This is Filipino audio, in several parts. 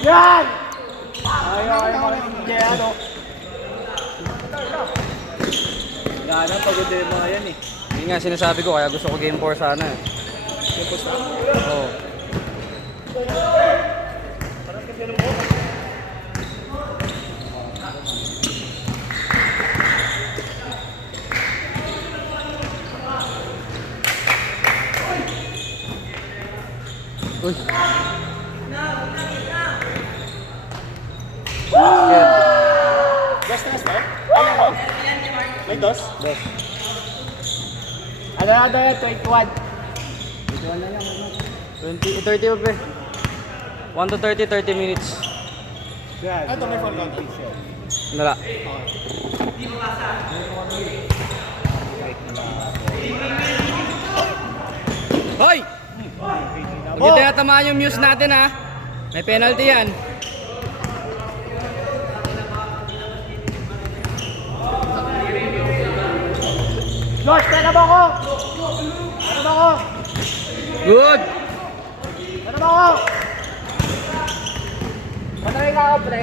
Yan! Ay, kaya ano? Gana, pagod din mga yan eh. Yun nga sinasabi ko, kaya gusto ko game 4 sana eh. Yung posta? Oo. Uy. Dos, tres, eh? Ano mo? May dos? Dos. Ano na daw yan? 21. 21 na lang. 20, 30 pa 1 to 30, 30 minutes. Yan. Ito may phone lang. Nala. Hoy! Huwag yung tinatamaan yung muse natin ha. May penalty yan. Josh, kaya ba ako? Kaya ba ako? Good! Kaya ba ako? Patry ka ako, pre.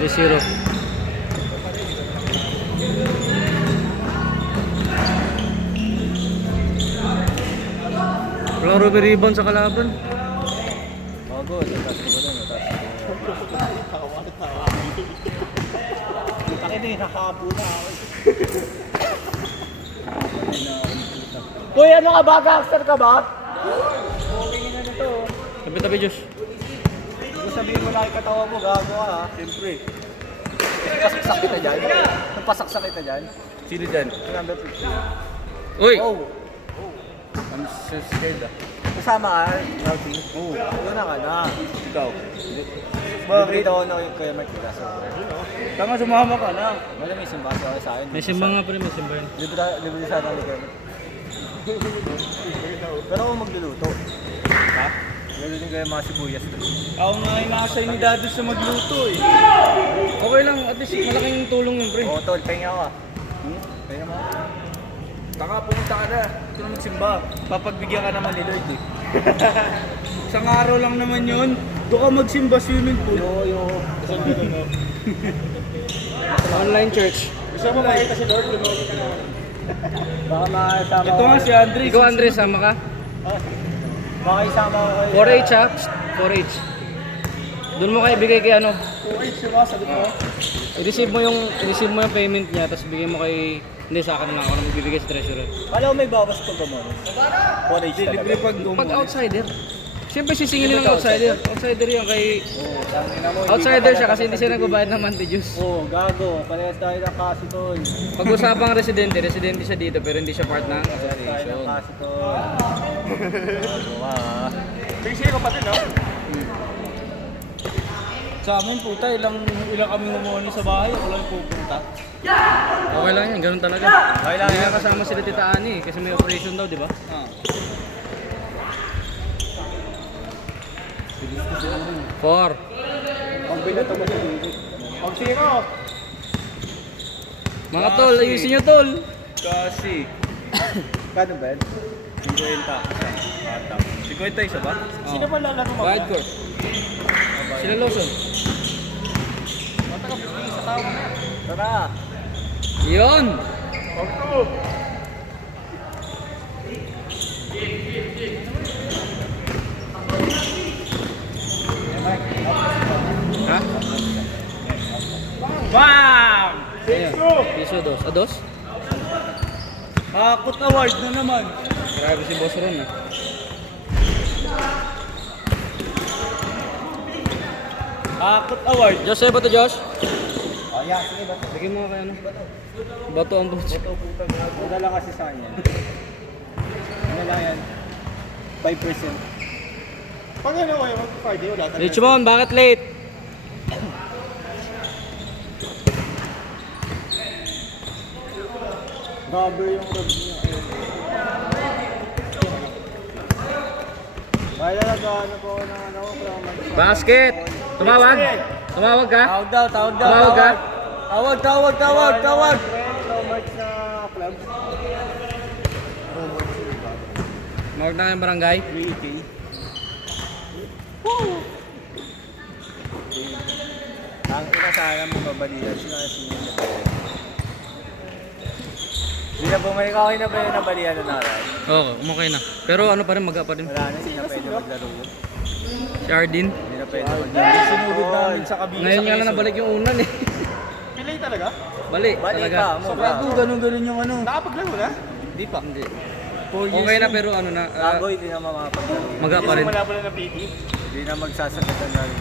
3-0. Walang rubber ribbon sa kalaban. Bago, natas ko ba natas ko. Takin din, nakapo na ako. Uy, ano ka ba? Gangster ka ba? Okay nga na to. Tabi-tabi, Diyos. Hindi ko sabihin mo lang katawa mo, gago ka ha. Siyempre. Pasaksak kita dyan. Napasaksak kita dyan. Sino dyan? Number 50. Uy! Oh, I'm so scared ah. kasama ka, Rowdy? Oo. Doon na ka na. Ikaw? Bakit ako na yung Kuya Mark nila sa Tama, sumama ka na. malamig yung baso ako sa akin. May simba nga pa rin, may simba yun. Libre sana ako ni Kuya Mark. Pero ako magluluto. Ha? Lulutin ko yung mga sibuyas doon. Ako nga inasay ni Daddy sa magluto eh. Okay lang, at least malaking tulong yun, pre. Oo, tol, pahinga ako ah. Pahinga mo ako. Taka, pumunta ka na. Ito na magsimba. Papagbigyan ka naman ni Lord eh. Isang araw lang naman yun. Doon ka magsimba swimming pool. Yo. Online church. Gusto mo makita si Lord? Lumoy ka na. Baka makasama Ito nga si Andre. Ikaw Andre, sama ka? Baka isama ko kayo. 4H ha? 4H. Doon mo kayo bigay kay ano? 4H diba? Sabi ko. I-receive mo yung payment niya, tapos bigay mo kay... Hindi, sa akin na ako na magbibigay sa treasurer. Kala ko may bawas pag gumano. 4H talaga. Pag outsider, siyempre sisingin nilang outsider. Outsider yun kay... Oo, tangina mo. Outsider siya kasi hindi siya nagbabayad ng monthly dues. Oo, gago. Parehas tayo ng kasi tol. Pag-usapang residente siya dito pero hindi siya part ng Parehas tayo ng association. kasi tol. Gago ka ha. Busy ko pa din, no? Sa amin puta, ilang kami ngumuni sa bahay, ako lang pupunta. Okay lang yan, ganun talaga. Okay lang Hindi yan. nga kasama sila Tita Ani kasi may operation daw, di ba? Four. Pag binato mo sa dito. Pag zero. Mga tol, ayusin nyo tol. Kasi. Kano ba yan? 50. Atap. 50 isa ba? Sino ba lalaro mo? Bayad court. Sila Lawson. Tara. Yun! Ha? Bam! Ayan. Piso dos. Dos? Hakot award na naman. Grabe si Boss Ron ah. Hakot award. Josh, sa'yo ba ito Josh? Oh, yeah, sige ba? Bigyan mo nga kay ano. Bato ang boots. Ito putang gago. Dala kasi sa akin yan. Ano lang yan? 5%. Pag ano kayo, mag-Friday, wala ka. Richmond, bakit late? Rubber yung rub niya. Kaya nag-ano po ako ng ano, Basket! Tumawag? Tumawag ka? Tawag daw. Tumawag ka? Tawag. March na club. Tumawag na kayong barangay? 3K. sana mo mabalihan. Sino na sinunod? Hindi na bumalik. Okay na ba yung nabalihan na natin? Oo, okay na. Pero ano pa rin, maga pa rin. Wala na, hindi na pwede maglaro yun. Si Ardin. Hindi na pwede maglaro. Sinugod namin sa kabila. Ngayon nga lang nabalik yung unan eh. Pilay talaga? Bali, Balik talaga. ka mo. Sagrado, ganun-ganun yung ano. Nakapaglaro na? Hindi pa. Hindi. Okay na pero ano na, Gago, hindi na mamapaglaro. maga pa rin. Wala pala na PT. Hindi na magsasakitan na rin.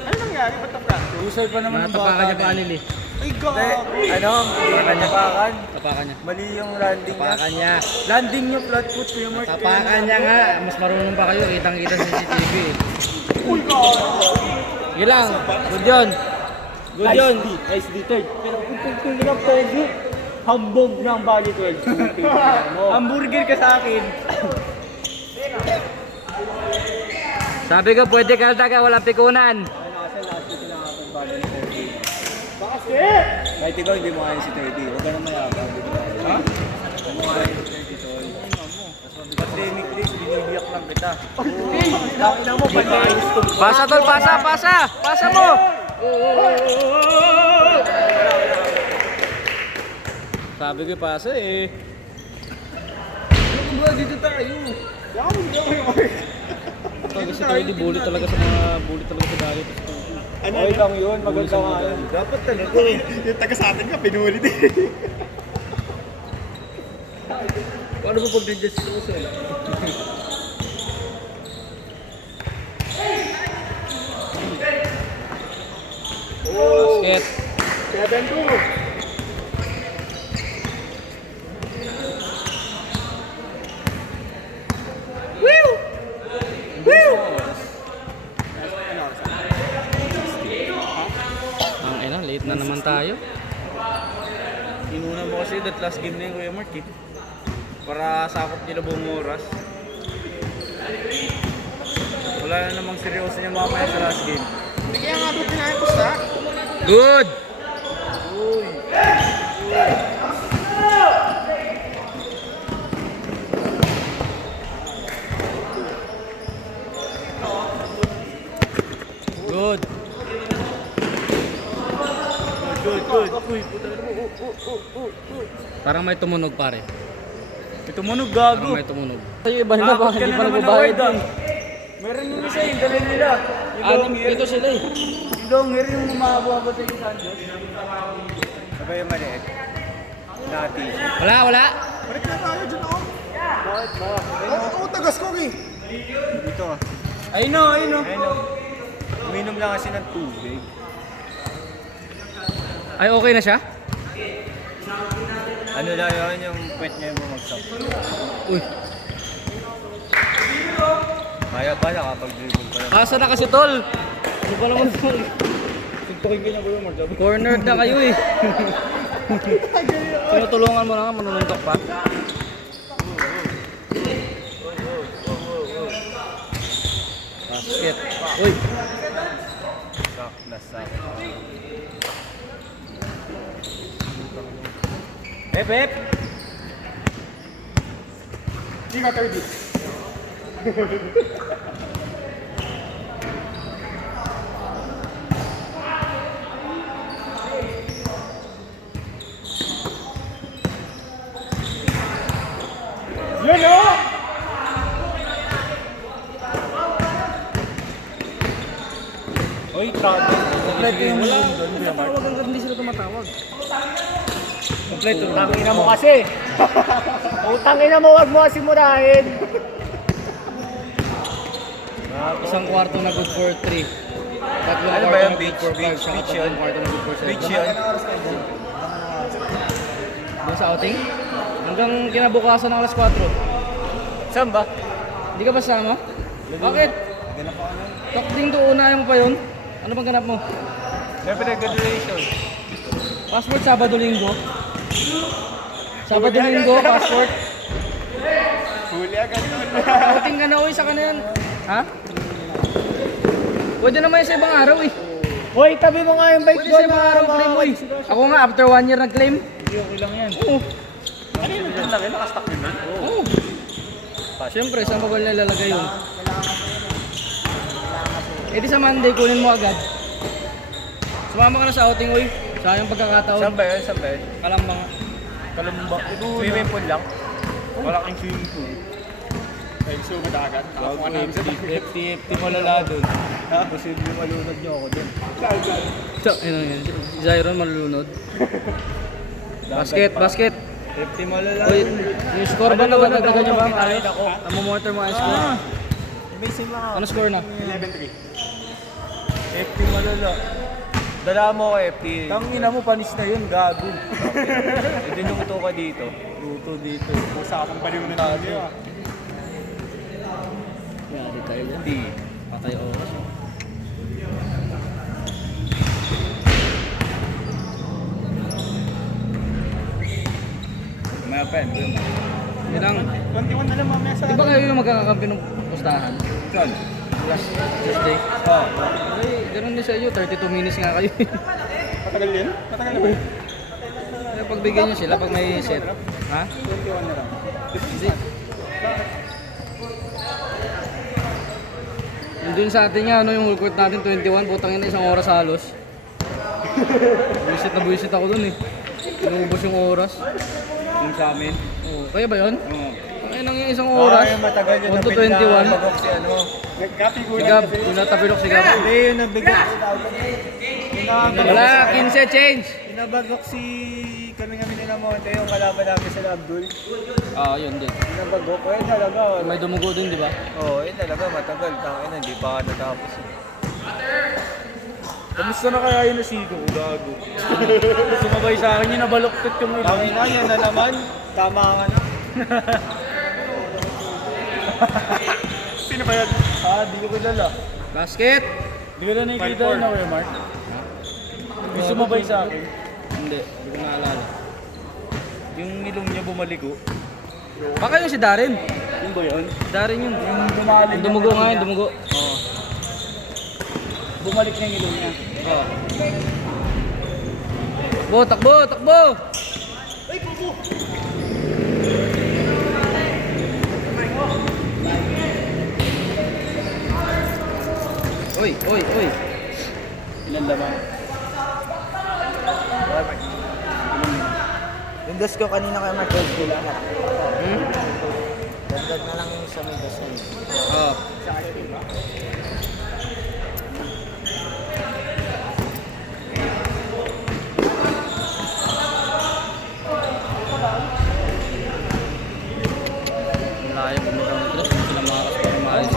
Ano nangyari? Ba't na-practice? Usay pa naman ng Natapakan bata. niya pa nila eh. Ay, Hindi, gago. ano, hindi na tapakan. Tapakan niya. Mali yung landing niya. Tapakan niya. Landing niya, flat foot yung mark. Tapakan niya nga. Mas marunong pa kayo. Kitang-kita sa CCTV eh. Uy, gago. Sige lang. Good yun. Good yun. Nice D-third. Pero kung nilang pogi, hambog ng bali 12. Hamburger ka sa akin. Sabi ko, pwede ka taga, walang pikunan. Kasi last week na ako yung bali ng 30. Bakit? Kahit ikaw hindi mo kaya si 30. Huwag ka na mayabang. Ha? Huwag mo kaya si 30 tol. Pandemic days, binibiyak lang kita. Laki na mo, pandemic. Pasa tol, pasa, pasa. Pasa mo. Sabi ko pasa eh. Ano ba? Dito tayo. Talaga si Teddy, bully talaga sa mga bully talaga sa dayo. Okay lang yun, maganda nga yun. Dapat talaga eh. Yung taga sa atin ka, pinulit eh. Paano ba pag nandiyan si Russell? Basket. 7-2. Ang ina, late na naman tayo. Inuna mo kasi that last game na yung Kuya Mark eh. Para sakop nila buong oras. Wala na namang seryoso niya mamaya sa last game. Hindi kaya nga doon pinayapos na. Good! Good. Good. Uy, puta. Parang may tumunog pare. Ito monog Parang gago. may tumunog. Tayo iba nila Bakit baka ka hindi na pa naman nagbabayad award, ah? din. Meron yung isa yung dala nila. Ito sila eh. Yung Donger yung umabot sa yung Santos. Sabay yung maliit. Dati. Wala, wala. Balik na tayo dyan ako. Bakit ba? Oo, tagas ko eh. Dito ah. Ayun o. Ayun o. Uminom lang kasi ng tubig. Ay, okay na siya? Ano lang yun, yung puwet niya yung bumagsak. Uy. Kaya pa, nakapag-dribble pa lang. Asa na kasi tol? Ano pa naman tol? Tiktokin ka niya Kuya Mark. Cornered na kayo eh. Tinutulungan mo na nga, manununtok pa. Basket. Uy. Sak, nasak. Hep. Hindi ka 30. Yan o! Uy, trabe. Kompleto yung Wala. Tatawag hanggang hindi sila tumatawag. Kompleto. Tangina mo kasi. Utangina mo, wag mo kasi murahin. Isang kwarto na good for 3. Tatlong Ano kwarto ba yun? na good for 5. Beach Saka yun? tatlong kwarto na good for 7. Beach yun. Doon sa outing? Hanggang kinabukasan ng alas 4. Saan ba? Hindi ka ba sama? Bakit? Takding to, unahin mo pa yun? Ano bang ganap mo? Siyempre, graduation. Passport Sabado-Linggo? Sabado-Linggo, passport? Huli agad nun. Outing ka na, uy, saka na yan. Ha? Pwede naman yun sa ibang araw eh. Hoy, tabi mo nga yung bike Pwede sa ibang araw claim, uy. Ako nga, after 1 year nag-claim. Hindi okay lang yan. Oo. Ano yun? Ang laki, nakastock yun. Oo. Siyempre, saan ba wala ilalagay yun? Eh di sa Monday, kunin mo agad. Sumama ka na sa outing, uy. Sayang pagkakataon. Saan ba yun? Saan ba yun? Kalambang. Kalambak. Swimming pool lang? Malaking swimming pool. Ayun, so madagat. Bago FT malala dun. Posible malunod niyo ako dun. So, ano yan? Si Zyron malulunod. Basket. FT malala Uy, dun. yung score ba na badagdagan niyo ba? Kahit ako. Namomonitor mo ang score. Amazing mga. Ano score na? 11-3. FT malala. Dala mo ko FT. Tangina mo, panis na yun, gago. Idinuto ka dito. Luto dito. Usapang baliw na tayo. Yari tayo dyan. Di. Patay oras. May pen, boom. Yun lang. 21 na lang mamaya sa... Di ba kayo yung magkakakampi ng pustahan? Saan? Last Tuesday? Oh. Ay, ganun din sa iyo. 32 minutes nga kayo. Matagal yan? Matagal na ba? Kaya pagbigyan niyo sila pag may set. Ha? 21 na lang. Hindi. Doon sa atin nga, ano yung whole court natin, 21, putang ina isang oras halos. Buisit ako dun eh. Inubos yung oras. Yung sa amin. Oo. Kaya ba yun? Oo. Ang inang yung isang oras. Ay, matagal yun. 1 to nabigla, 21. Bagok si ano. Nagkapigulan Sigab, kasi. yung natapilok sigab. Hindi, yung nabigla. Wala, 15 change. Pinabagok si kami nila Monte, yung kalaban namin sila Abdul. Yun din. Pinabagok ko, yun talaga. May dumugo din, di ba? Oo, yun talaga, matagal. Tangin, hindi pa ka natapos. Kamusta na kaya yun na Sigo? Gago. Sumabay sa akin yun, nabaloktot yung ilong. Tangin na, yan na naman. Tama ka na. Sino ba yan? Di ko kilala. Basket! Di ko na nakikita yun na, Kuya Mark. Yung sumabay sa akin, Hindi ko naalala. yung ilong niya bumaligo. Baka yung si Darren. Yun ba yun? Darren yun. Yung dumaling Yung dumugo nga yun, dumugo. Bumalik na yung ilong niya. Oo. Takbo! Takbo! Uy! Ilan laman? Yung dos ko kanina kay Mark, dos ko lahat. Hmm? Dagdag na lang yung sa may dos ko. Oo. Layo pumunta ng tres, hindi sila makakas para maalis.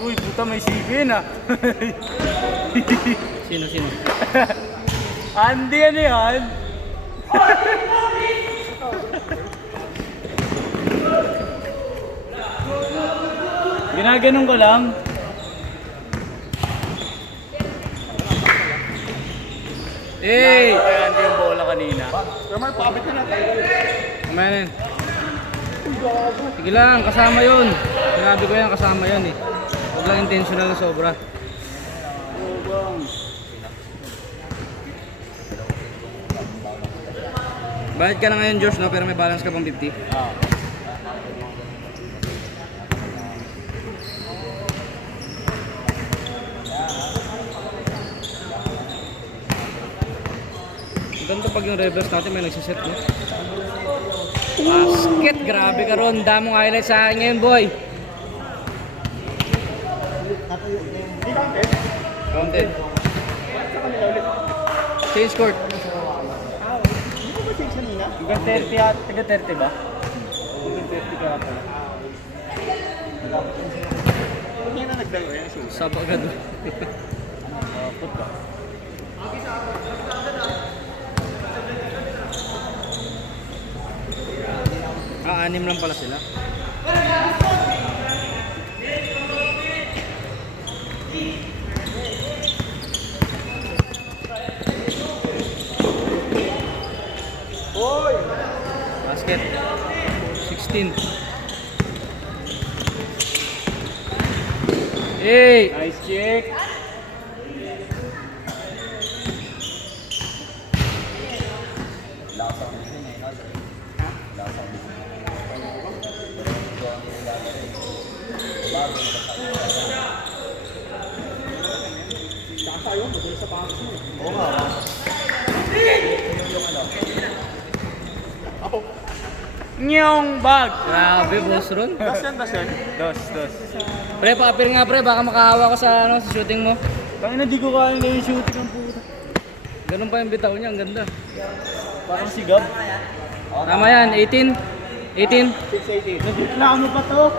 Uy, puta may sipin ah. Sino? Andy, ano yan? Ginaganon ko lang. Hey! Kaya Andy yung bola kanina. Kuya Mark, pakabit na natin. Kamaya na yun. Sige lang, kasama yun. Sinabi ko yan, kasama yan eh. Huwag lang intentional na sobra. Bayad ka na ngayon, Josh, no? Pero may balance ka pang 50. Ganda pag yung reverse natin may nagsiset, no? Basket! Grabe ka ron. Damong highlight sa akin ngayon, boy. Counted. Change court. Hanggang 30 at, taga 30 ba? Hanggang 30 ka pala. Hindi na nagdalo yan. Sabak ka doon. Anim lang pala sila. Basket. 16. Hey! Nice check. Nyong bag! Grabe, boss Ron. Das yan. Dos. Pre, pakapir nga pre, baka makahawa ko sa sa shooting mo. Tangina, di ko kaya na yung shooting ng puta. Ganun pa yung bitaw niya, ang ganda. Parang si Gab. Tama yan, 18. 18. 680. Nagreklamo pa to.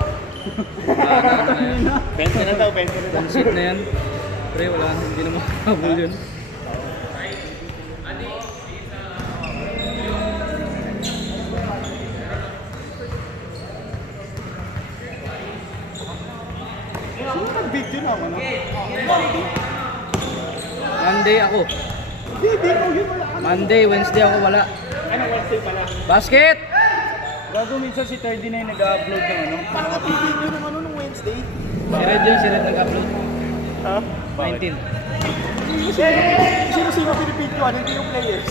20 na daw, 20 na daw. One seat na yan. Pre, wala, hindi na makakabul yun. Sino nag-video na ako, no? Monday ako. Hindi ko yun wala. Monday, Wednesday ako wala. Ano, Wednesday pala. Basket! Gago minsan si 39 nag-upload ng ano. Parang video ng ano nung Wednesday. Si Red yun, si Red nag-upload. Ha? 19. Sino pinipidyoan, hindi yung players.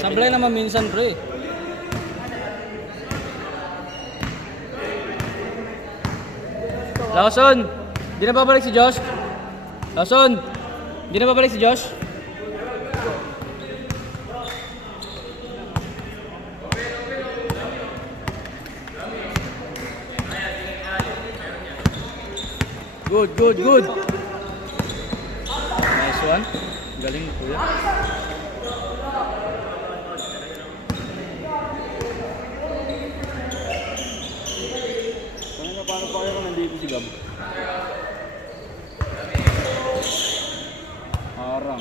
Sablay naman minsan, pre. Lawson! Di na babalik si Josh? Lawson! Di na babalik si Josh? Good. Nice one. Galing, kuya. Paano pa kayo kung nandito si Gab? Harang.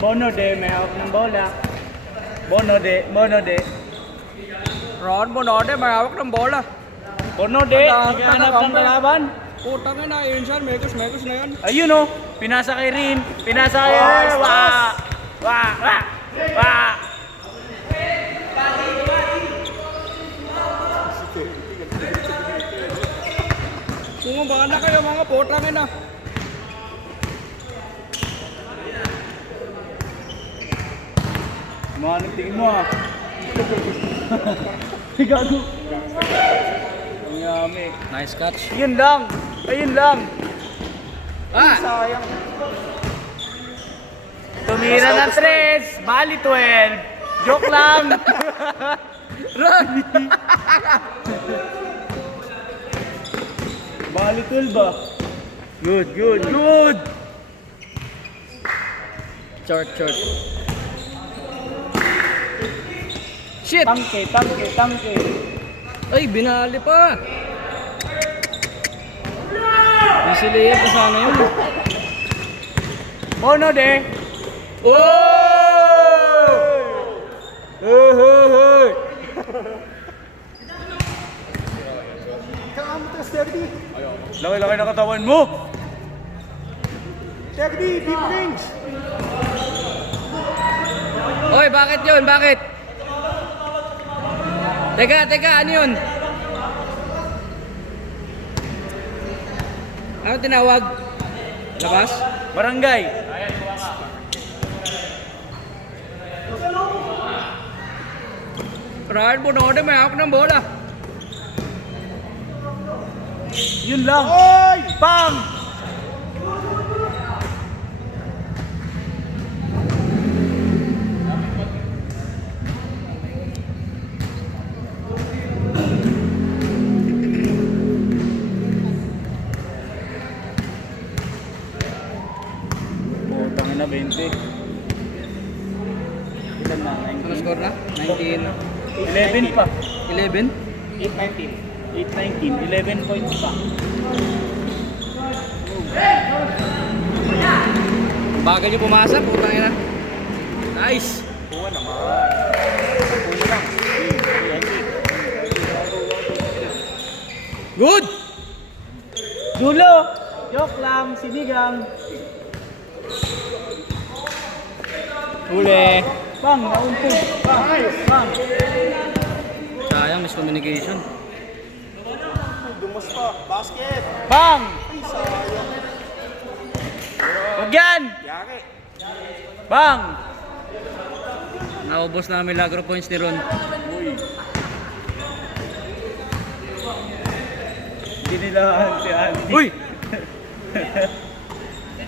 Bono de, may hawak ng bola. Bono de. Ron, Bonode, may hawak ng bola. Bono de, naghahanap ng laban. Putang ina, yun siya, mekos na yun. Ayun o, pinasa kay Rin. Pinasa kay Rin. Wah! Bumaba na kayo mga putang ina. Mga nagtingin mo ah. Gago. Ang yami. Nice catch. Ayun lang. Ah! Sayang. Tumira ng 3, bali 12. Joke lang. Ron! Bali 12 ba? Good. Short. Shit! Tangke. Ay, binali pa! Easy layup pa sana yun. Bono de. Hey! Laki-laki na katawan mo. Oy, bakit yun? Bakit? Teka, ano yun? Ano tinawag? Labas? Barangay. Ryan Bonode, may hawak ng bola. Yun lang. Bang! 11 pa. 11? 8-19. 11 points pa. Bagal nyo pumasok, putang ina. Nice! Kuha naman. Kuha lang. Good! Dulo! Joke lang, sinigang. Huli! Bang, naumpog. Bang, bang. Sayang, miscommunication. Dumusta. Basket. Bang! Ay, sayang. Wag yan! Yari. Bang! Naubos na milagro points ni Ron. Uy. Hindi nila si Andy. Uy!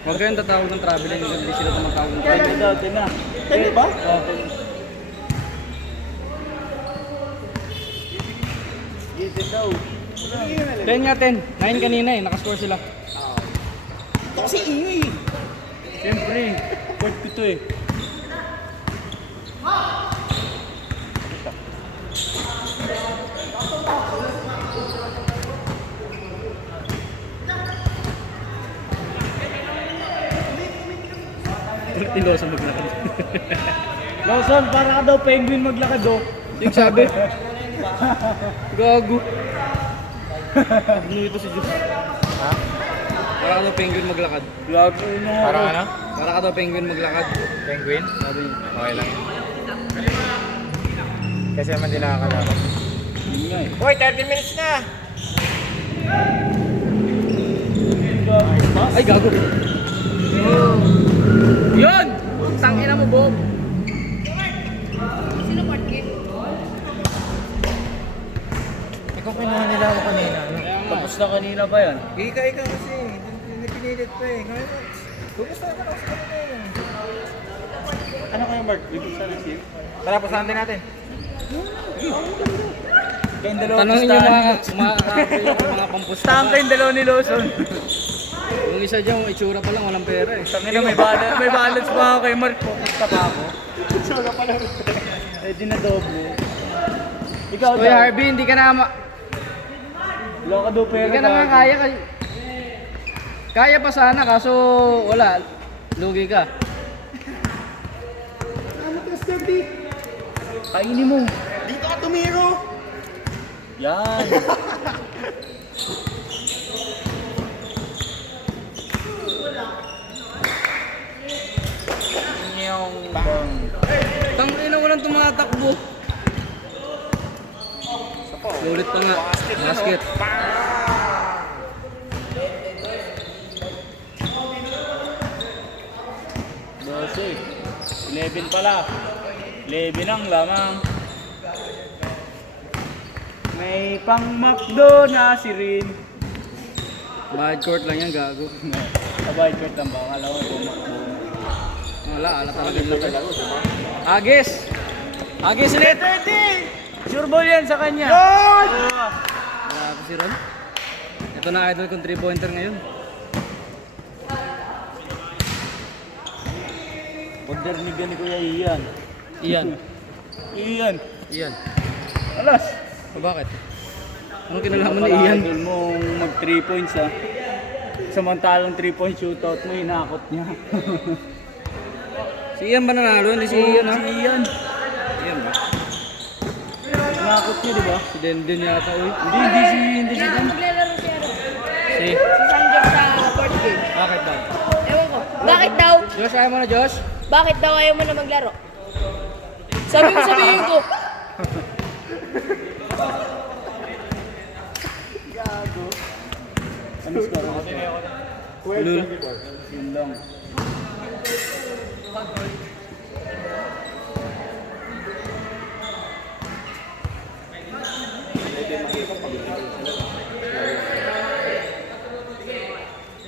Huwag kayong tatawag ng traveling, hindi sila tumatawag ng traveling. Pwede daw, din na. Pwede ba? Gite daw. 10 nga 10. 9 kanina eh, nakascore sila. Ito kasi iyo eh. Siyempre, court ko to eh. Tiloso maglakad. Lawson, para ka daw penguin maglakad oh. Hindi ko sabi. Gago. Ano ito si Diyos? Ha? Para ka daw penguin maglakad. Gago na. Parang ano? Para ka daw penguin maglakad. Penguin? Sabi niya. Okay lang. Kasi naman din nakakalaman. Yun nga eh. Uy, 30 minutes na! Ay, gago. Yun! Tangina mo, Bob. Ikaw kinuha nila ako kanina. Ano? Tapos na kanina pa yan. Ika kasi. Hindi pinilit pa eh. Ngayon, gusto na ako sa kanina eh. Ano kayo, Mark? Dito sa receive? Tara, pasahan din natin. Kayong dalawa Tanongin niyo pustahan. mga pampusta. Pustahan kayong dalawa ni Lawson. Yung isa dyan, itsura pa lang, walang pera eh. Tangina, may balance pa ako kay Mark. Pupunta pa ako. Eh, di na doble. Ikaw Kuya daw. Harvey, hindi ka na Wala ka daw pera. hindi ka na nga kaya. Kaya pa sana, kaso wala. Lugi ka. Kainin mo. Dito ka tumiro! Yan. Nyong bang. Tangina, walang tumatakbo. Ulit pa nga. Basket. Dose. 11 pala. 11 ang lamang. May pang McDo na si Rin. Bad court lang yan, gago. Sabay ko ang baka alam ko McDo. Wala, ala talaga yung laki. Agis! Agis ulit! Sure ball yan sa kanya. Wala ako si Ron. Ito na idol kong 3-pointer ngayon. Order ni gani Kuya Ian. Iyan. Ian. Iyan. Alas. O bakit? Anong kinalaman ni Ian? Idol mong mag 3 points ha. Samantalang 3-point shootout mo, hinakot niya. Si Ian ba nanalo? Hindi si Ian ha? Si Ian. Ian ba? Hinakot niya, di ba? Si Denden yata uy. Hindi si Dan. Maglalaro si ano? Si? Si Sanjay sa board game. Bakit daw? Ewan ko. Bakit daw? Josh, ayaw mo na Josh? Bakit daw ayaw mo na maglaro? Sabi mo sabihin ko. Ano score mo? Lul. Yun lang.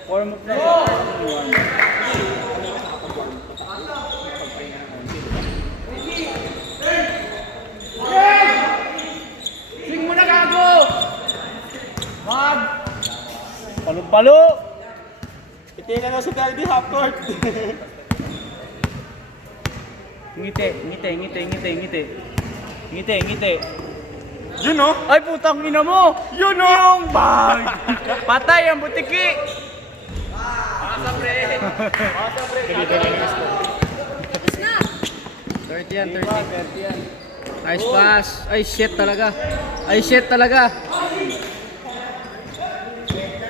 Warm up na siya. Warm up. Sing mo na gago! Mag! Palo-palo! Itingan mo si Dalby half court. Ngiti. Ngiti, ngiti. Yun oh! Ay, putang ina mo! Yun o! Yung bag! Patay ang butiki! Tapos na. 30 yan, 30. Nice pass. Ay, shit talaga. Ay, shit talaga.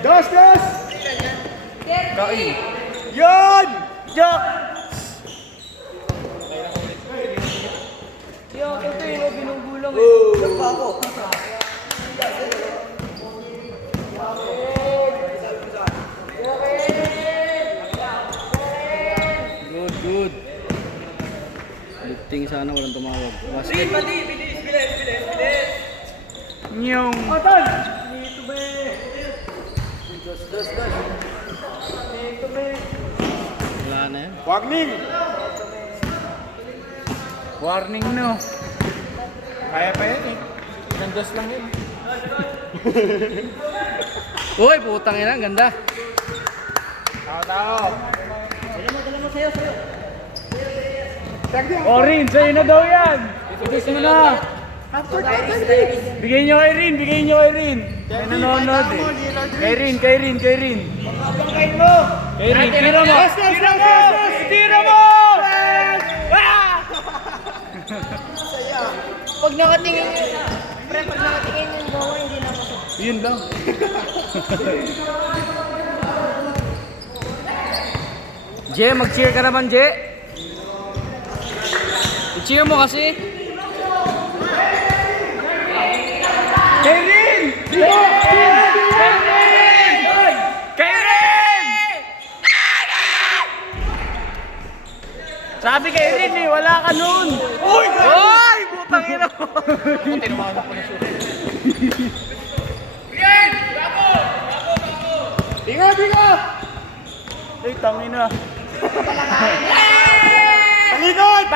Dos! Kain. Yun! Jok! Yo, ito yung binugulang eh. Good, good. Lifting sana walang tumawag. Basket. Nyong. Wala na yan. Warning! Warning no. Kaya pa yan eh. Ilang dos lang yun. Uy, putang ina, ang ganda. Tao! Orin, sa'yo na daw yan. Itus mo na. Bigay nyo kay Rin, bigay nyo kay Rin. May nanonood eh. Kay Rin. Kay Rin, tira mo. Tira mo! Pag nakatingin yun, pre, pag nakatingin yung gawa, hindi na pasok. Yun lang. Je, mag-cheer ka naman, Je. I-cheer mo kasi. Kay Rin! Kay Rin! Sabi kay Rin eh, wala ka nun. Uy! Uy! Putang ina mo. Ingat! Ay, tangina. Talikod!